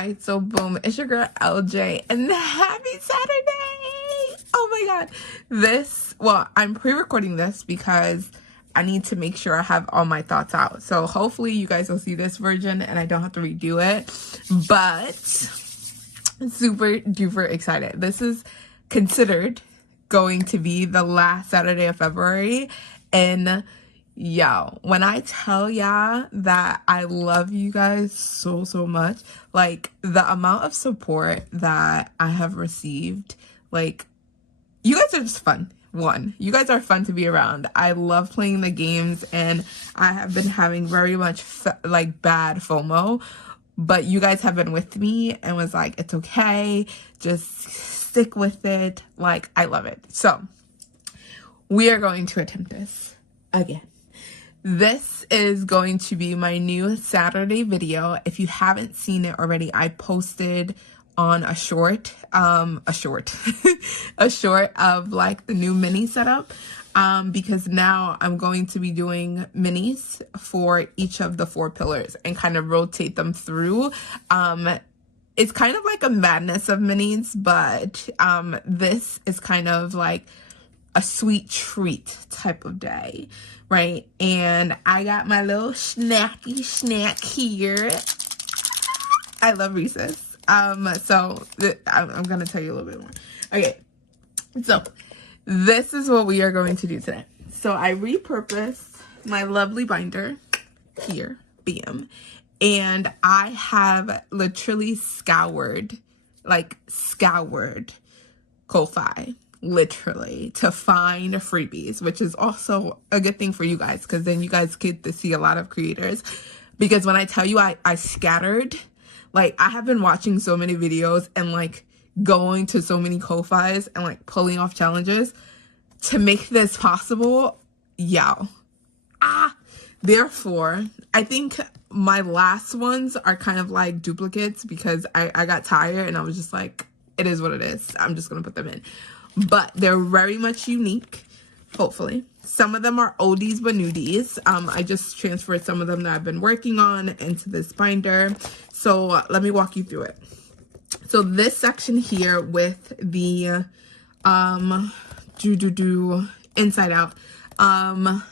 Alright, so boom, it's your girl LJ, and happy Saturday! Oh my god. I'm pre-recording this because I need to make sure I have all my thoughts out. So hopefully you guys will see this version and I don't have to redo it. But super duper excited. This is considered going to be the last Saturday of February, and yo, when I tell y'all that I love you guys so much, like the amount of support that I have received, like you guys are just fun. You guys are fun to be around. I love playing the games, and I have been having very much bad FOMO, but you guys have been with me and was like, it's okay, just stick with it. Like, I love it. So we are going to attempt this again. This is going to be my new Saturday video. If you haven't seen it already, I posted on a short of like the new mini setup, because now I'm going to be doing minis for each of the 4 pillars and kind of rotate them through. It's kind of like a madness of minis, but this is kind of like a sweet treat type of day, right? And I got my little snack here. I love Reese's. So I'm gonna tell you a little bit more. Okay, so this is what we are going to do today. So I repurposed my lovely binder here, bam, and I have literally scoured Ko-Fi, literally, to find freebies, which is also a good thing for you guys, because then you guys get to see a lot of creators. Because when I tell you I scattered, like, I have been watching so many videos and like going to so many Ko-Fis and like pulling off challenges to make this possible. Therefore, I think my last ones are kind of like duplicates because I got tired and I was just like, it is what it is. I'm just gonna put them in. But they're very much unique, hopefully. Some of them are oldies but newdies. I just transferred some of them that I've been working on into this binder. So let me walk you through it. So this section here with the inside out. I'm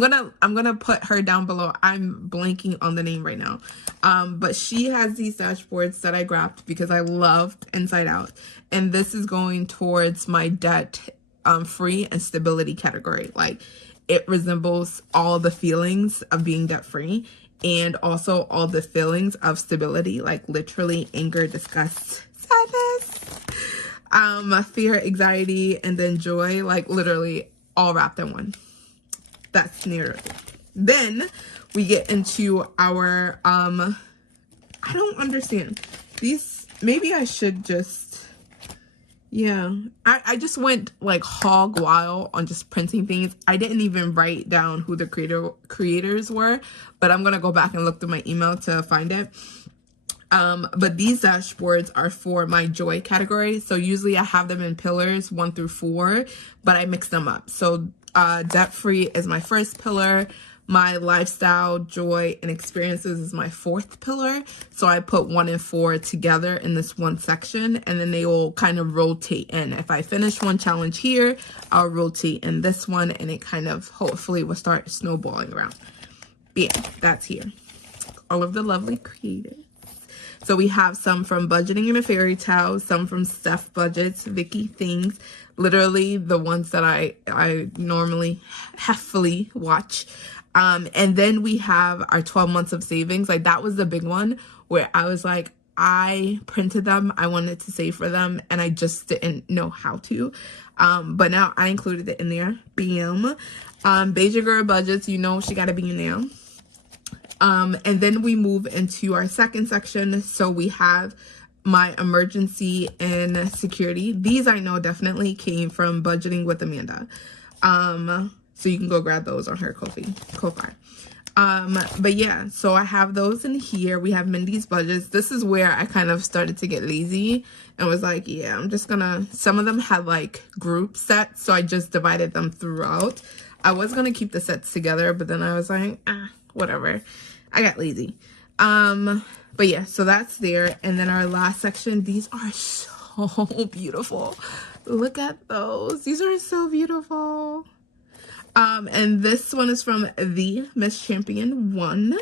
gonna put her down below. I'm blanking on the name right now. But she has these dashboards that I grabbed because I loved inside out. And this is going towards my debt free and stability category. Like, it resembles all the feelings of being debt free and also all the feelings of stability, like literally anger, disgust, sadness, fear, anxiety, and then joy, like literally all wrapped in one. That's near. Then we get into our I don't understand these. Maybe I should just, I just went like hog wild on just printing things. I didn't even write down who the creators were, but I'm gonna go back and look through my email to find it. But these dashboards are for my joy category. So usually I have them in pillars 1 through 4, but I mix them up. So debt free is my first pillar. My lifestyle, joy, and experiences is my 4th pillar. So I put 1 and 4 together in this one section, and then they will kind of rotate in. If I finish one challenge here, I'll rotate in this one, and it kind of hopefully will start snowballing around. But yeah, that's here. All of the lovely creators. So we have some from Budgeting in a Fairy Tale, some from Steph Budgets, Vicky Things, literally the ones that I normally heavily watch. And then we have our 12 months of savings. Like, that was the big one where I was like, I printed them, I wanted to save for them, and I just didn't know how to. But now I included it in there. Bam. Beija Girl Budgets, you know she gotta be in there. And then we move into our second section. So we have my emergency and security. These I know definitely came from Budgeting with Amanda. So you can go grab those on her Ko-Fi. But yeah, so I have those in here. We have Mindy's Budgets. This is where I kind of started to get lazy and was like, yeah, I'm just gonna, some of them had like group sets, so I just divided them throughout. I was gonna keep the sets together, but then I was like, whatever. I got lazy. But yeah, so that's there. And then our last section, these are so beautiful. Look at those. These are so beautiful. And this one is from the Miss Champion 1.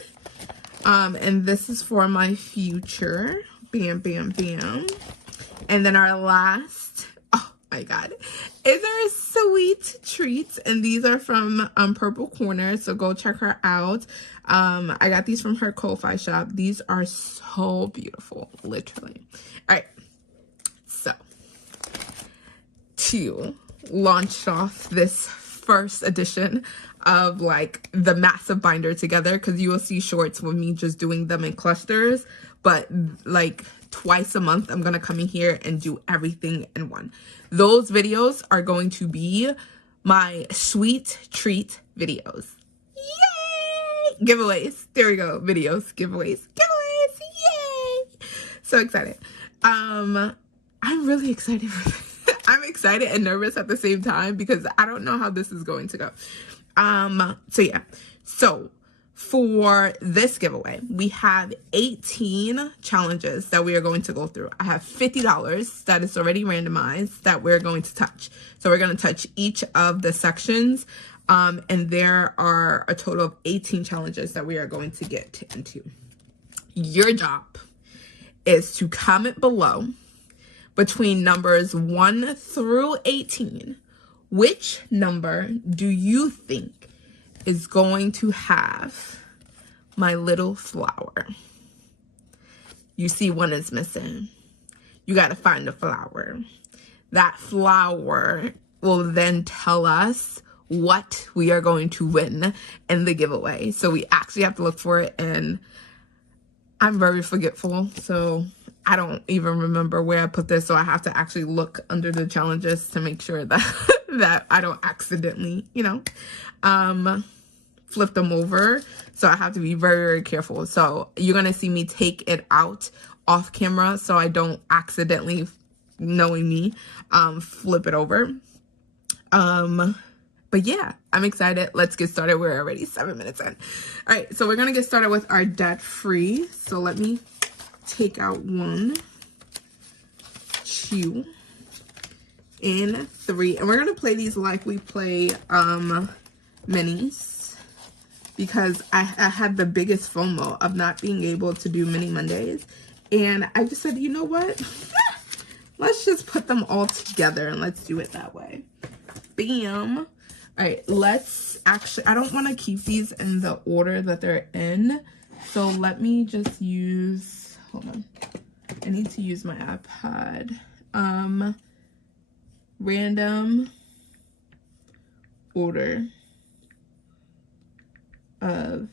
And this is for my future. Bam, bam, bam. And then our last, oh my God, is our sweet treats. And these are from Purple Corner. So go check her out. I got these from her Ko-Fi shop. These are so beautiful, literally. All right. So to launch off this first edition of like the massive binder together, because you will see shorts with me just doing them in clusters, but like twice a month I'm gonna come in here and do everything in one. Those videos are going to be my sweet treat videos. Yay! Giveaways. There we go. Videos, giveaways, yay! So excited. I'm really excited for this. I'm excited and nervous at the same time because I don't know how this is going to go. So yeah. So for this giveaway, we have 18 challenges that we are going to go through. I have $50 that is already randomized that we're going to touch. So we're going to touch each of the sections. And there are a total of 18 challenges that we are going to get into. Your job is to comment below between numbers 1 through 18. Which number do you think is going to have my little flower? You see one is missing. You got to find the flower. That flower will then tell us what we are going to win in the giveaway. So we actually have to look for it, and I'm very forgetful, so I don't even remember where I put this, so I have to actually look under the challenges to make sure that that I don't accidentally, flip them over. So I have to be very, very careful. So you're going to see me take it out off camera so I don't accidentally, knowing me, flip it over. But yeah, I'm excited. Let's get started. We're already 7 minutes in. All right, so we're going to get started with our debt-free. So let me take out 1, 2, and 3. And we're going to play these like we play minis, because I had the biggest FOMO of not being able to do mini Mondays. And I just said, you know what? Let's just put them all together and let's do it that way. Bam. All right, let's actually, I don't want to keep these in the order that they're in. So let me just use, hold on. I need to use my iPad. Random order of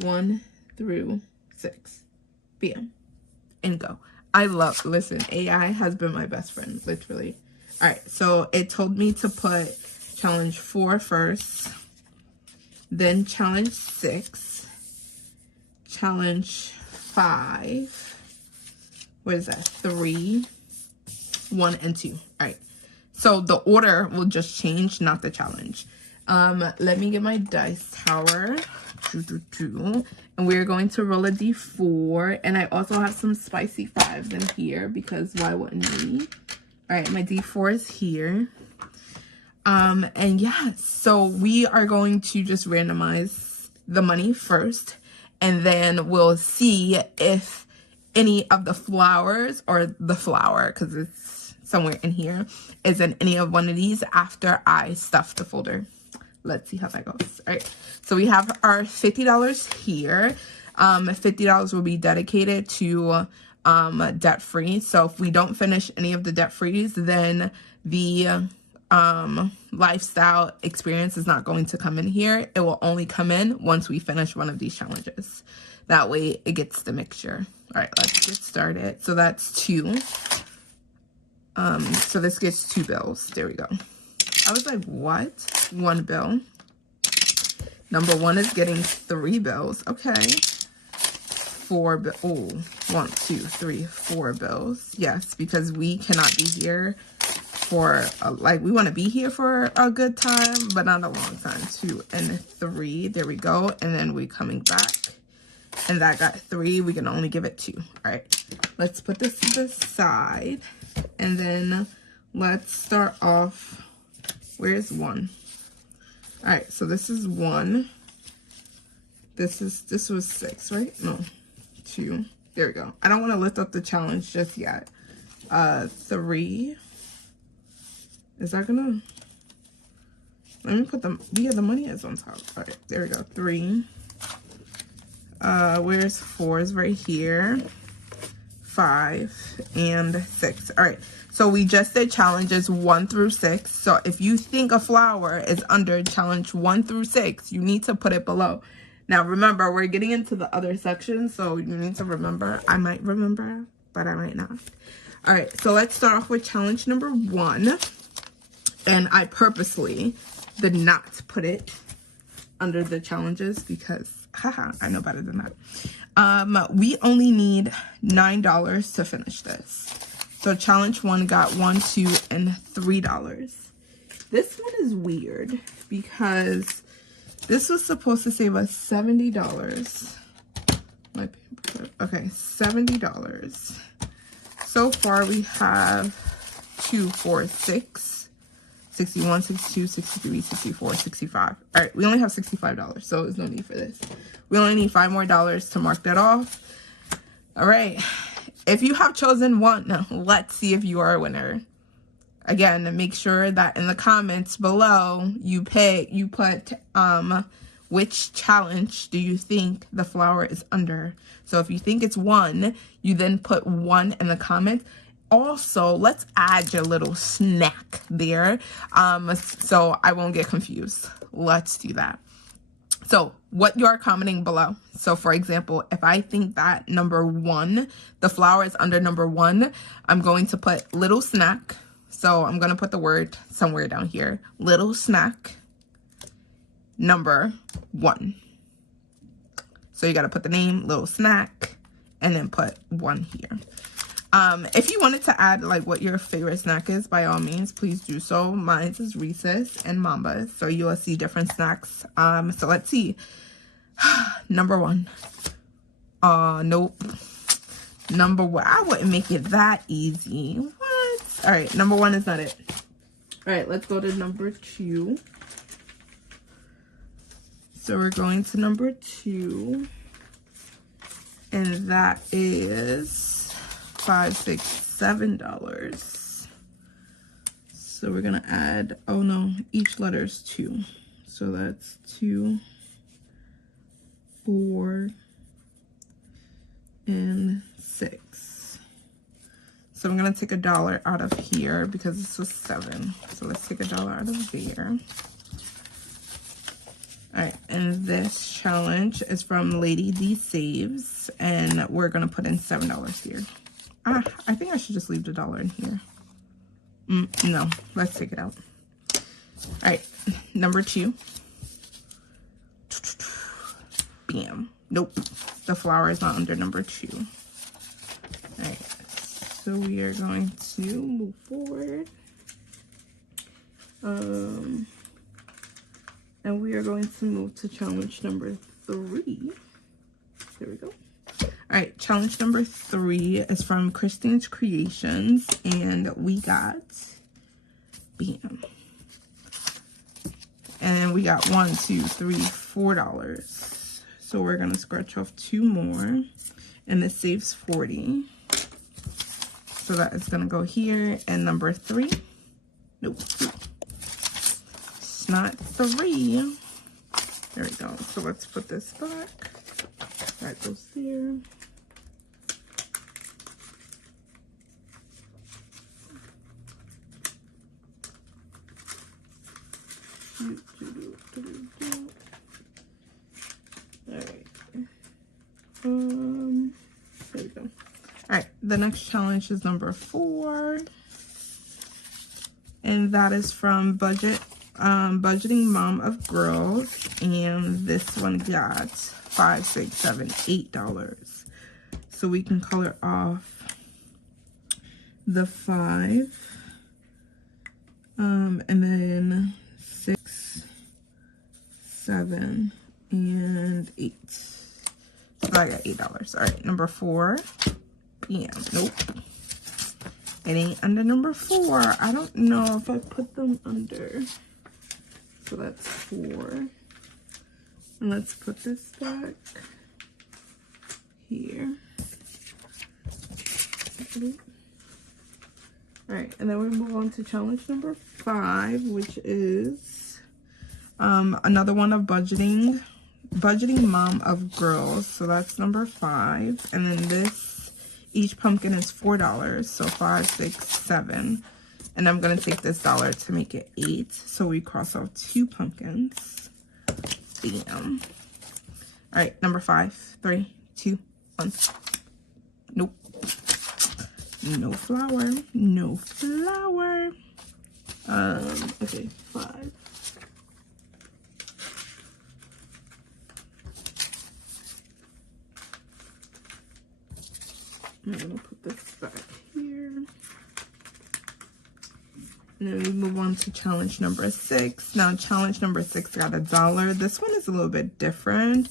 1 through 6. Bam. And go. I love, listen, AI has been my best friend, literally. All right, so it told me to put challenge 4 first, then challenge 6, challenge 5, what is that, 3, 1, and 2. All right, so the order will just change, not the challenge. Let me get my dice tower, and we're going to roll a d4, and I also have some spicy 5s in here, because why wouldn't we? All right, my d4 is here. And yeah, so we are going to just randomize the money first, and then we'll see if any of the flowers, or the flower, because it's somewhere in here, is in any of one of these after I stuff the folder. Let's see how that goes. All right, so we have our $50 here. $50 will be dedicated to debt-free. So if we don't finish any of the debt-frees, then the lifestyle experience is not going to come in here. It will only come in once we finish one of these challenges. That way it gets the mixture. All right, let's get started. So that's 2. So this gets 2 bills. There we go. I was like, what? 1 bill. Number 1 is getting 3 bills. Okay. 4 bills. Oh, 1, 2, 3, 4 bills. Yes, because we cannot be here for, like, we want to be here for a good time, but not a long time. 2 and 3. There we go. And then we coming back. and that got 3. We can only give it 2. All right, let's put this to the side, and then let's start off. Where's 1? All right, so this is 1. This was 6, right? No, 2. There we go. I don't want to lift up the challenge just yet. 3. Is that gonna? Let me put them. Yeah, the money is on top. All right, there we go. 3. Where's 4? Is right here. 5 and 6. All right. So we just did challenges 1 through 6. So if you think a flower is under challenge 1 through 6, you need to put it below. Now remember, we're getting into the other section, so you need to remember. I might remember, but I might not. All right, so let's start off with challenge number 1. And I purposely did not put it under the challenges because, haha, I know better than that. We only need $9 to finish this. So challenge 1 got $1, $2, and $3. This one is weird because this was supposed to save us $70. Okay, $70. So far we have 2, 4, 6, 61, 62, 63, 64, 65. All right, we only have $65, so there's no need for this. We only need $5 more to mark that off. All right, if you have chosen 1, let's see if you are a winner. Again, make sure that in the comments below you put which challenge do you think the flower is under. So if you think it's 1, you then put 1 in the comments. Also, let's add your little snack there, so I won't get confused. Let's do that. So what you are commenting below. So for example, if I think that number 1, the flower is under number 1, I'm going to put little snack. So I'm going to put the word somewhere down here. Little snack number 1. So you got to put the name, little snack, and then put 1 here. If you wanted to add like what your favorite snack is, by all means, please do so. Mine is Reese's and Mambas. So you will see different snacks. So let's see. Number 1. Nope. Number 1. I wouldn't make it that easy. What? All right. Number 1 is not it. All right. Let's go to number 2. So we're going to number 2. And that is $5, $6, $7. So we're gonna add, oh no, each letter is 2. So that's 2, 4, and 6. So I'm gonna take $1 out of here because this was 7. So let's take $1 out of there. All right, and this challenge is from Lady D Saves, and we're gonna put in $7 here. I think I should just leave the $1 in here. No, let's take it out. All right, number 2. Bam. Nope, the flower is not under number 2. All right, so we are going to move forward. And we are going to move to challenge number 3. There we go. All right, challenge number 3 is from Christine's Creations, and we got, bam. And we got $1, $2, $3, $4. So we're gonna scratch off 2 more, and this saves 40. So that is gonna go here. And number 3, nope. It's not 3. There we go. So let's put this back. That goes there. Alright. There we go. Alright, the next challenge is number 4. And that is from Budgeting Mom of Girls. And this one got $5, $6, $7, $8. So we can color off the 5. And then 6, 7, and 8. So So I got $8. All right, number 4. Yeah, nope. It ain't under number 4. I don't know if I put them under. So that's 4. And let's put this back here. All right, and then we move on to challenge number 5, which is another one of budgeting mom of girls. So that's number 5. And then this, each pumpkin is $4. So 5, 6, 7. And I'm gonna take this dollar to make it 8. So we cross off 2 pumpkins. Bam. All right, number 5, 3, 2, 1. Nope. No flower. No flower. Okay, 5. I'm gonna put this back here. And then we move on to challenge number 6. Now, challenge number 6 got $1. This one is a little bit different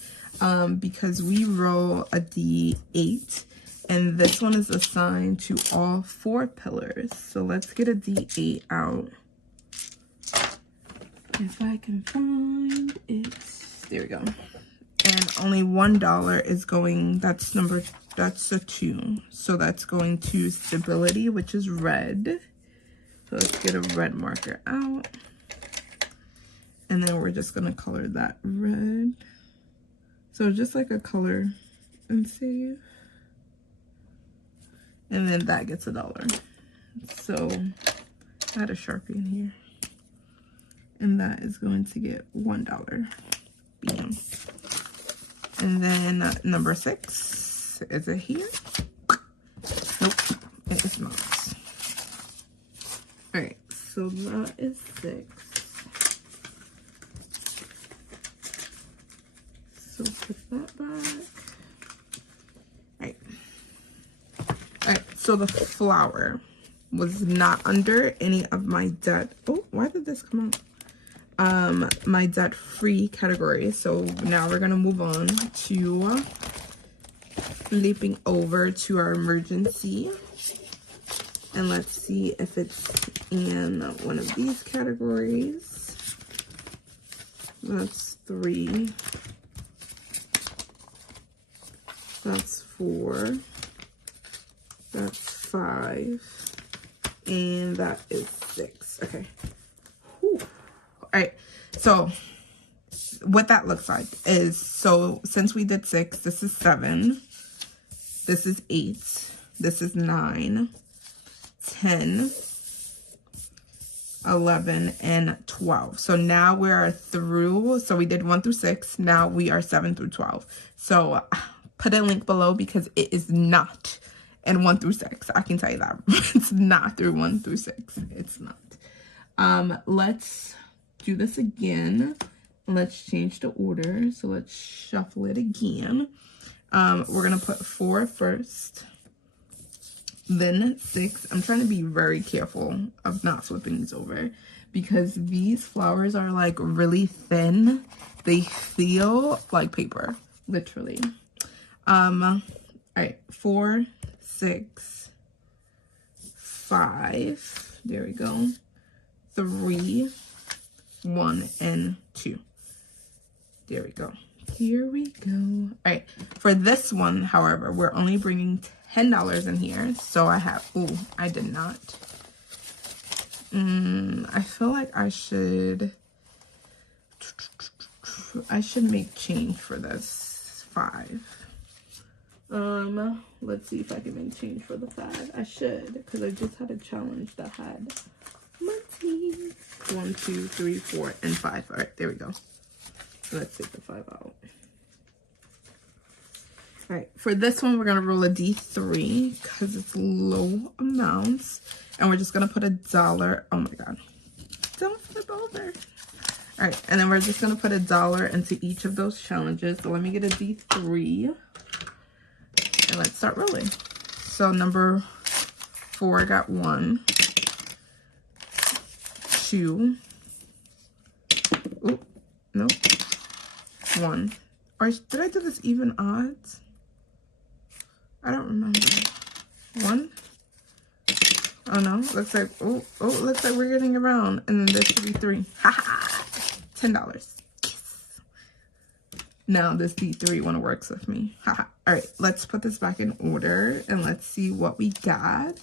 because we roll a D8. And this one is assigned to all 4 pillars. So let's get a D8 out. If I can find it. There we go. And only $1 is going, that's a 2. So that's going to stability, which is red. So let's get a red marker out. And then we're just gonna color that red. So just like a color and save. And then that gets $1. So I had a Sharpie in here. And that is going to get $1. Bam. And then number 6, is it here? Nope, it is not. All right, so that is 6. So put that back. All right, so the flower was not under any of my debt. Oh, why did this come out? My debt-free category. So now we're gonna move on to flipping over to our emergency. And let's see if it's in one of these categories. That's 3. That's 4. That's 5. And that is 6. Okay. Whew. All right. So what that looks like is, so since we did 6, this is 7. This is 8. This is 9. 10, 11, and 12. So now we are through, so we did 1 through 6. Now we are 7 through 12. So put a link below because it is not in 1 through 6. I can tell you that. It's not through 1 through 6. It's not. Let's do this again. Let's change the order. So let's shuffle it again. We're going to put 4 first. Then 6. I'm trying to be very careful of not flipping these over because these flowers are like really thin. They feel like paper, literally. All right, 4, 6, 5. There we go. 3, 1, and 2. There we go. Here we go. All right, for this one, however, we're only bringing $10 in here. So I have, ooh, I did not. I feel like I should make change for this 5. Let's see if I can make change for the 5. I should, because I just had a challenge that had money. 1, 2, 3, 4, and 5. All right, there we go. Let's take the 5 out. All right, for this one, we're going to roll a D3 because it's low amounts. And we're just going to put $1. Oh, my God. Don't flip over. All right, and then we're just going to put $1 into each of those challenges. So let me get a D3. And let's start rolling. So number 4 got 1. 2. Oop, nope. 1. Or did I do this even odds? I don't remember. 1? Oh no, looks like, looks like we're getting around. And then this should be 3. Haha, $10. Yes. Now this D3 one works with me. Haha. All right, let's put this back in order and let's see what we got.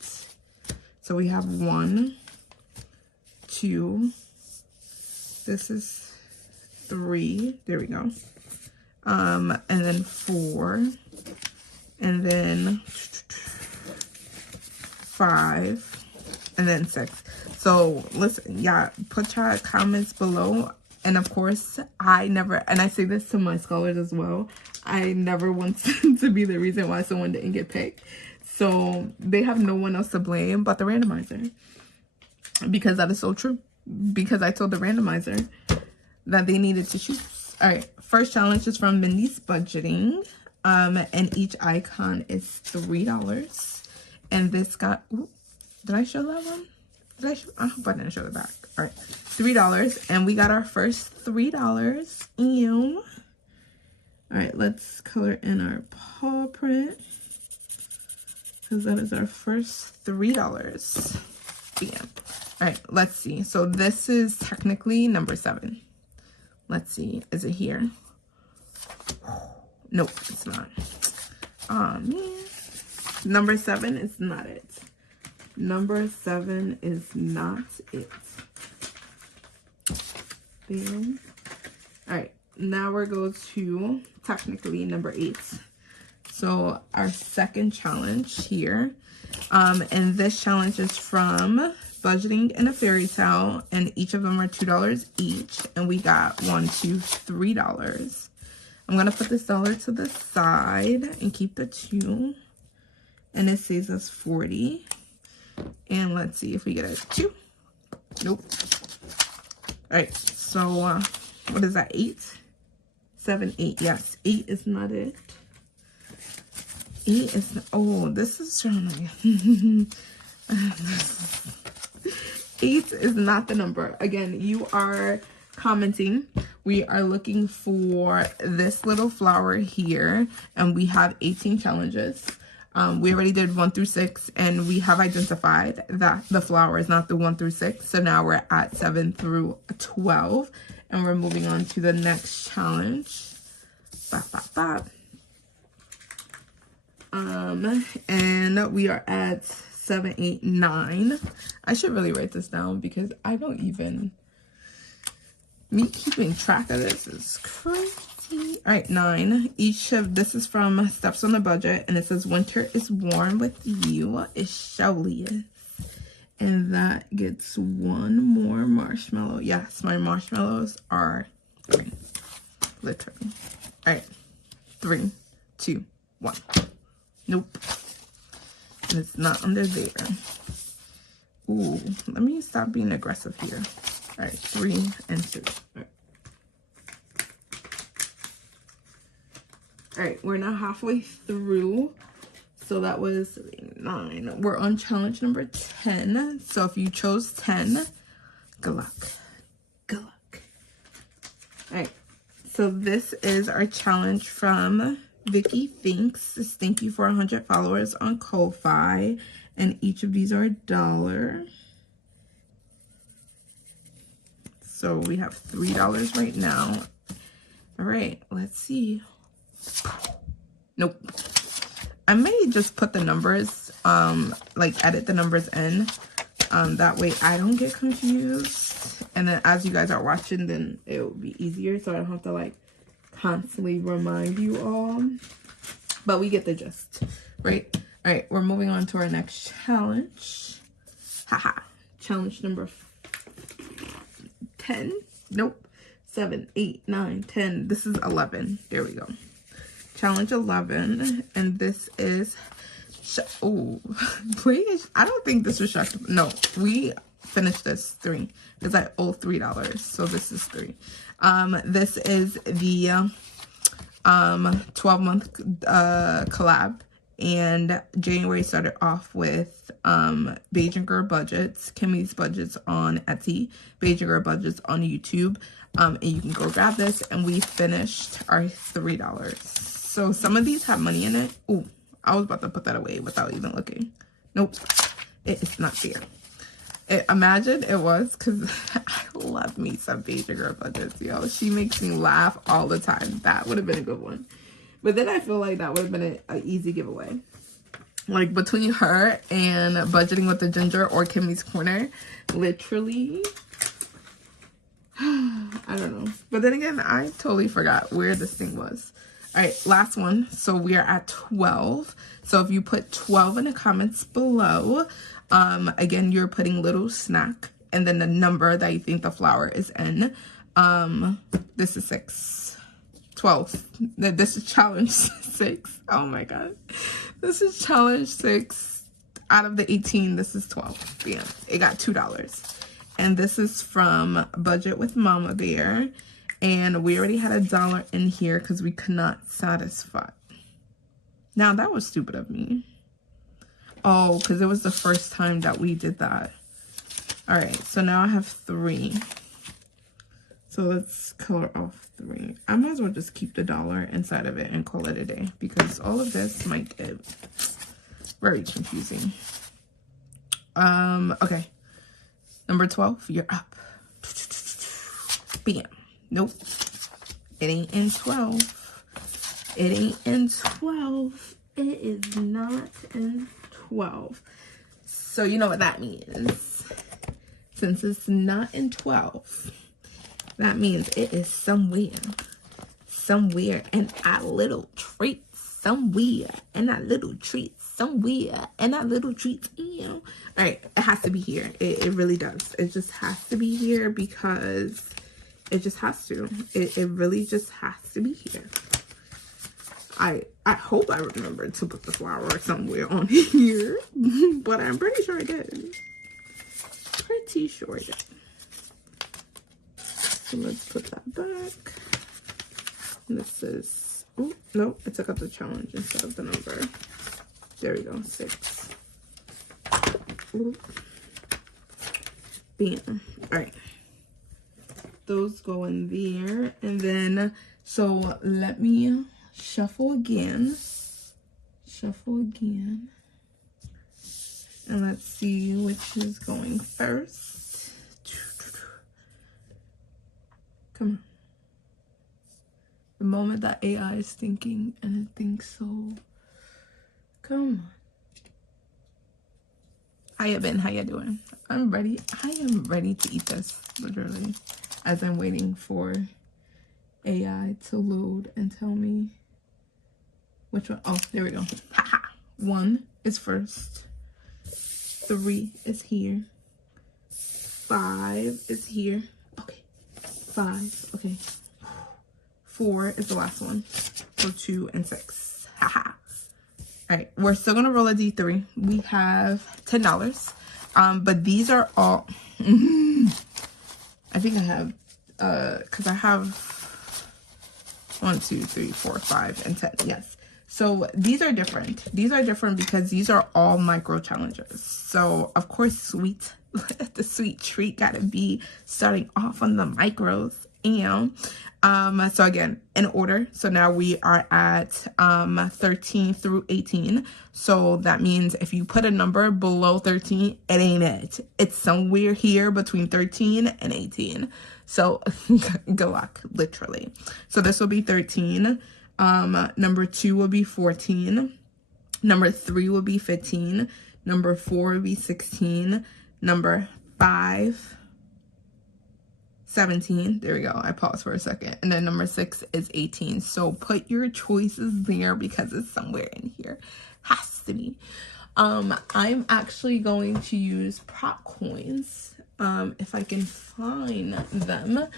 So we have 1, 2, this is 3, there we go. And then 4, and then 5, and then 6. So listen, yeah, put your comments below. And of course, I say this to my scholars as well, I never want to be the reason why someone didn't get picked. So they have no one else to blame but the randomizer. Because that is so true. Because I told the randomizer that they needed to choose. All right, first challenge is from Mindy's Budgeting. And each icon is $3. And this got, ooh, did I show that one? I hope I didn't show the back. All right, $3. And we got our first $3. Ew. All right, let's color in our paw print, because that is our first $3. Bam. All right, let's see. So this is technically number 7. Let's see. Is it here? Nope, it's not. Oh, man. Number 7 is not it. Number 7 is not it. Bam. All right, now we're going to technically number 8. So our second challenge here. And this challenge is from Budgeting and a Fairy Tale, and each of them are $2 each, and we got $1, $2, $3. I'm gonna put this dollar to the side and keep the 2, and it saves us 40. And let's see if we get a 2. Nope. All right, so what is that? 8, 7, 8. Yes, 8 is not it. 8 is not, oh, this is trying. 8 is not the number. Again, you are commenting. We are looking for this little flower here, and we have 18 challenges. We already did 1 through 6, and we have identified that the flower is not the 1 through 6. So now we're at 7 through 12, and we're moving on to the next challenge. Bop, bop, bop. And we are at 7, 8, 9. I should really write this down because I don't even, me keeping track of this is crazy. All right, 9. Each of this is from Steps on the Budget, and it says winter is warm with you. It surely is. And that gets 1 more marshmallow. Yes, my marshmallows are 3, literally. All right, 3, 2, 1. Nope. And it's not under there. Ooh, let me stop being aggressive here. All right, 3 and 2. All right, we're now halfway through. So that was 9. We're on challenge number 10. So if you chose 10, good luck. Good luck. All right, so this is our challenge from Vicky Thinks. Says, thank you for 100 followers on Ko-Fi, and each of these are $1. So we have $3 right now. All right, let's see. Nope. I may just put the numbers, like edit the numbers in. That way I don't get confused. And then as you guys are watching, then it will be easier. So I don't have to like constantly remind you all. But we get the gist, right? All right, we're moving on to our next challenge. Haha. Challenge number 10. Nope. 7, 8, 9, 10. This is 11. There we go. Challenge 11, and this is, oh, please, I don't think this was Shark. No, we finished this 3 because I owe $3, so this is 3. This is the 12-month collab, and January started off with Beijing Girl Budgets, Kimmy's Budgets on Etsy, Beijing Girl Budgets on YouTube, and you can go grab this, and we finished our $3. So some of these have money in it. Oh, I was about to put that away without even looking. Nope, it is not there. Imagine it was, because I love me some Beija Girl budgets, yo. She makes me laugh all the time. That would have been a good one. But then I feel like that would have been an easy giveaway. Like, between her and Budgeting with the Ginger or Kimmy's Corner, literally, I don't know. But then again, I totally forgot where this thing was. All right, last one. So we are at 12. So if you put 12 in the comments below, again, you're putting little snack and then the number that you think the flower is in. This is 6. 12. This is challenge 6. Oh my god. This is challenge 6. Out of the 18, this is 12. Yeah, it got $2. And this is from Budget with Mama Bear. And we already had $1 in here because we could not satisfy. Now, that was stupid of me. Oh, because it was the first time that we did that. All right, so now I have 3. So let's color off 3. I might as well just keep the $1 inside of it and call it a day, because all of this might get very confusing. Okay. Number 12, you're up. Bam. Nope. It ain't in 12. It ain't in 12. It is not in 12. So you know what that means. Since it's not in 12, that means it is somewhere. Somewhere in our little treat. Somewhere in our little treat. Somewhere in our little treat. All right, it has to be here. It really does. It just has to be here because it just has to. It really just has to be here. I hope I remembered to put the flower somewhere on here, but I'm pretty sure I did. Pretty sure I did. So let's put that back. This is, oh, no, I took out the challenge instead of the number. There we go, 6. Ooh. Bam. All right. Those go in there. And then, so let me shuffle again. Shuffle again. And let's see which is going first. Come on. The moment that AI is thinking and it thinks so. Come on. Hiya, Ben. How you doing? I'm ready. I am ready to eat this, literally, as I'm waiting for AI to load and tell me which one. Oh, there we go. Haha. 1 is first. 3 is here. 5 is here. Okay. 5. Okay. 4 is the last one. So 2 and 6. Haha. All right, we're still gonna roll a D3. We have $10. But these are all I think I have because I have 1, 2, 3, 4, 5, and 10. Yes. So these are different. These are different because these are all micro challenges. So of course, sweet, the sweet treat gotta be starting off on the micros. And so again, in order. So now we are at 13 through 18. So that means if you put a number below 13, it ain't it. It's somewhere here between 13 and 18. So good luck, literally. So this will be 13. Number 2 will be 14. Number 3 will be 15. Number 4 will be 16. Number 5, 17. There we go. I paused for a second. And then number 6 is 18. So put your choices there because it's somewhere in here. Has to be. I'm actually going to use prop coins if I can find them,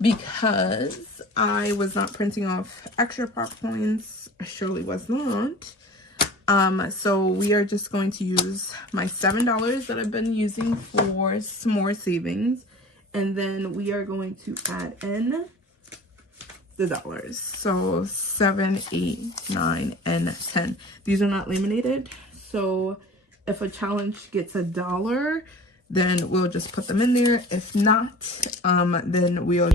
because I was not printing off extra prop coins. I surely was not. So we are just going to use my $7 that I've been using for s'more savings. And then we are going to add in the dollars. So 7, 8, 9, and 10. These are not laminated. So if a challenge gets $1, then we'll just put them in there. If not, then we'll